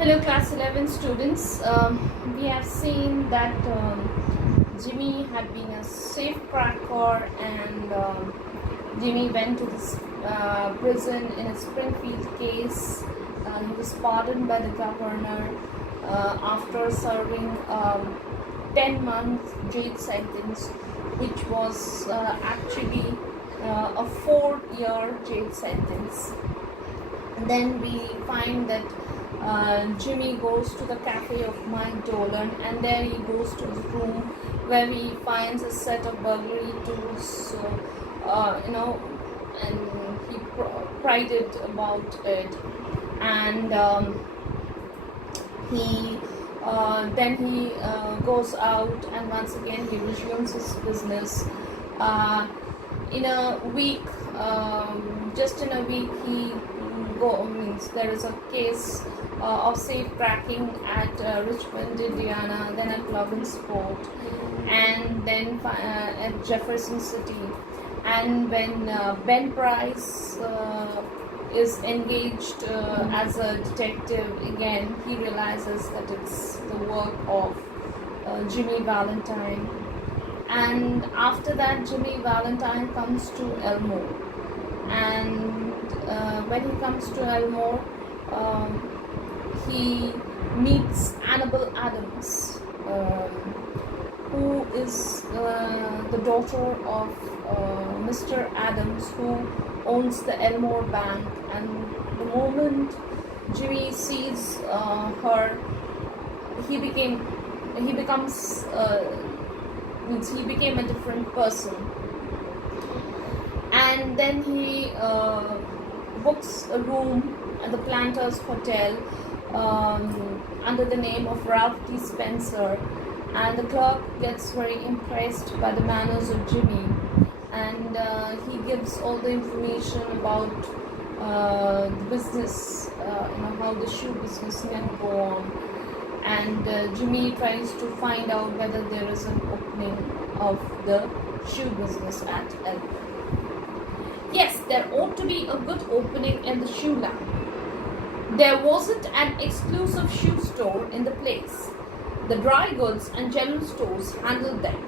Hello, class 11 students. We have seen that Jimmy had been a safe cracker, and Jimmy went to this prison in a Springfield case. He was pardoned by the governor after serving 10-month jail sentence, which was actually a 4-year jail sentence. And then we find that Jimmy goes to the cafe of Mike Dolan, and there he goes to his room where he finds a set of burglary tools, and he prided about it. And he goes out, and once again he resumes his business. In a week, just in a week, there is a case of safe cracking at Richmond, Indiana, then at Logansport, and then at Jefferson City. And when Ben Price is engaged as a detective again, he realizes that it's the work of Jimmy Valentine. And after that, Jimmy Valentine comes to Elmore, and when he comes to Elmore, he meets Annabelle Adams, who is the daughter of Mr. Adams, who owns the Elmore Bank. And the moment Jimmy sees her, he became a different person. And then he books a room at the Planters Hotel under the name of Ralph T. Spencer, and the clerk gets very impressed by the manners of Jimmy, and he gives all the information about the business, how the shoe business can go on. And Jimmy tries to find out whether there is an opening of the shoe business at Elmore. Yes, there ought to be a good opening in the shoe line. There wasn't an exclusive shoe store in the place. The dry goods and general stores handled them.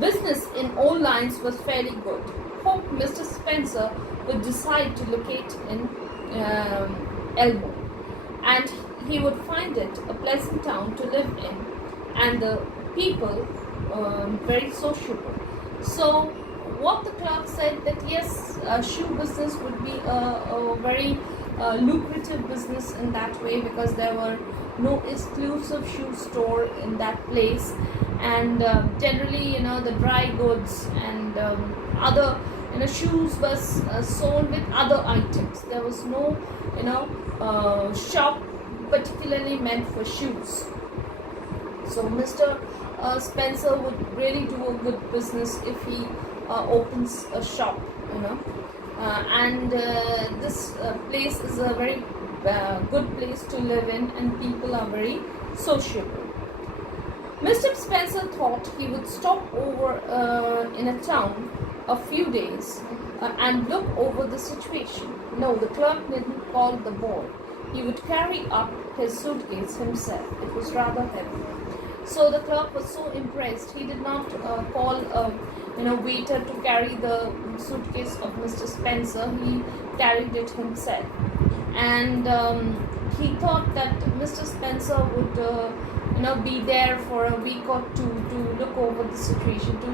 Business in all lines was fairly good. Hoped Mr. Spencer would decide to locate in Elmore, and he would find it a pleasant town to live in, and the people very sociable. So what the clerk said, that yes, shoe business would be a very lucrative business in that way, because there were no exclusive shoe store in that place, and generally, the dry goods and other shoes was sold with other items. There was no shop particularly meant for shoes. So Mr. Spencer would really do a good business if he opens a shop, and this place is a very good place to live in, and people are very sociable. Mr. Spencer thought he would stop over in a town a few days and look over the situation. No, the clerk didn't call the boy. He would carry up his suitcase himself. It was rather heavy. So the clerk was so impressed, he did not call a waiter to carry the suitcase of Mr. Spencer. He carried it himself, and he thought that Mr. Spencer would be there for a week or two to look over the situation, to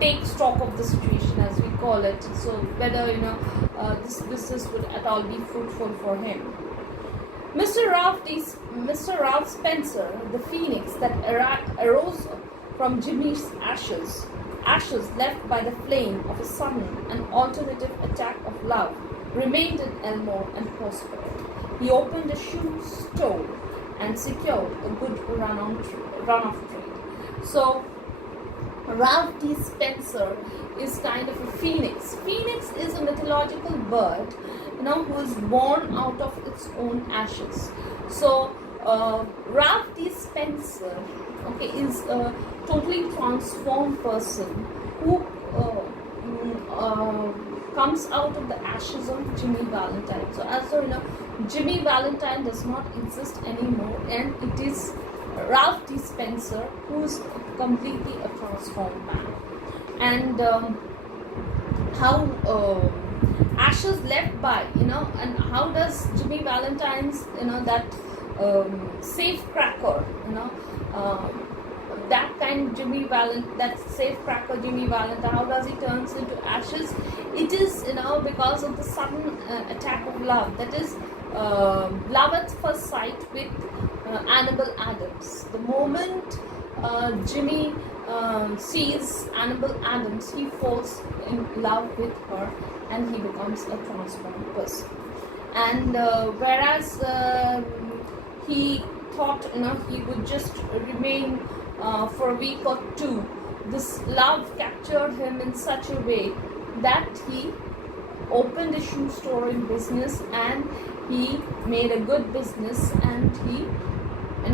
take stock of the situation, as we call it. So whether this business would at all be fruitful for him. Mr. Ralph Spencer, the phoenix that arose from Jimmy's ashes left by the flame of a sudden and alternative attack of love, remained in Elmore and prospered. He opened a shoe store and secured a good run of trade. So Ralph T. Spencer is kind of a phoenix. Phoenix is a mythological bird, who is born out of its own ashes. So Ralph T. Spencer, is a totally transformed person who comes out of the ashes of Jimmy Valentine. So as Jimmy Valentine does not exist anymore, and it is Ralph D. Spencer who is completely a transformed man. And how ashes left by, and how does Jimmy Valentine's, that safe cracker, that kind Jimmy Valentine, that safe cracker Jimmy Valentine, how does he turns into ashes? It is, because of the sudden attack of love. That is love at first sight with Annabelle Adams. The moment Jimmy sees Annabelle Adams, he falls in love with her and he becomes a transformed person. And whereas he thought, he would just remain for a week or two, this love captured him in such a way that he opened a shoe store in business, and he made a good business, and he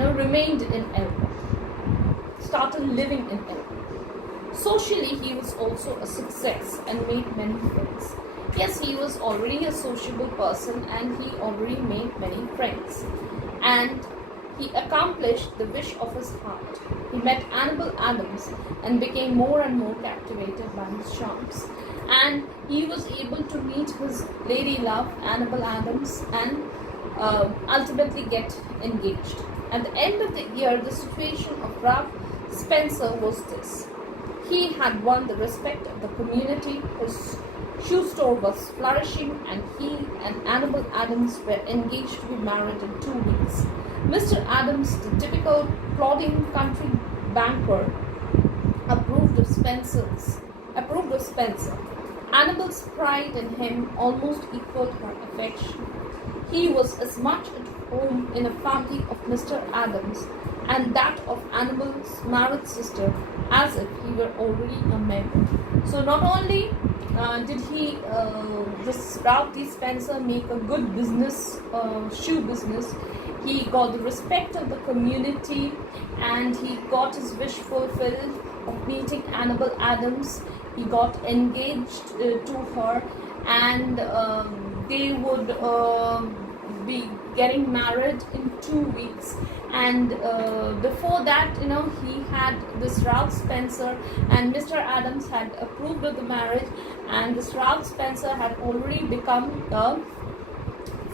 remained in LA, started living in LA. Socially, he was also a success and made many friends. Yes, he was already a sociable person and he already made many friends. And he accomplished the wish of his heart. He met Annabelle Adams and became more and more captivated by his charms. And he was able to meet his lady love, Annabelle Adams, and ultimately get engaged. At the end of the year, the situation of Ralph Spencer was this. He had won the respect of the community, his shoe store was flourishing, and he and Annabelle Adams were engaged to be married in 2 weeks. Mr. Adams, the typical plodding country banker, approved of Spencer. Annabelle's pride in him almost equaled her affection. He was as much at home in a family of Mr. Adams and that of Annabelle's married sister as if he were already a member. So not only did he, this Ralph D. Spencer, make a good business, shoe business, he got the respect of the community and he got his wish fulfilled of meeting Annabelle Adams. He got engaged to her, and they would be getting married in 2 weeks. And before that, he had this Ralph Spencer, and Mr. Adams had approved of the marriage, and this Ralph Spencer had already become a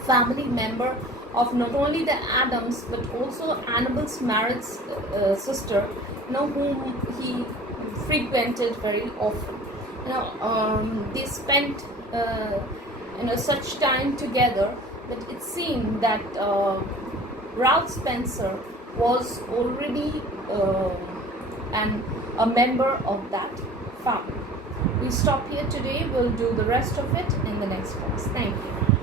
family member of not only the Adams but also Annabelle's married sister, whom he frequented very often. They spent such time together that it seemed that Ralph Spencer was already a member of that family. We stop here today. We'll do the rest of it in the next class. Thank you.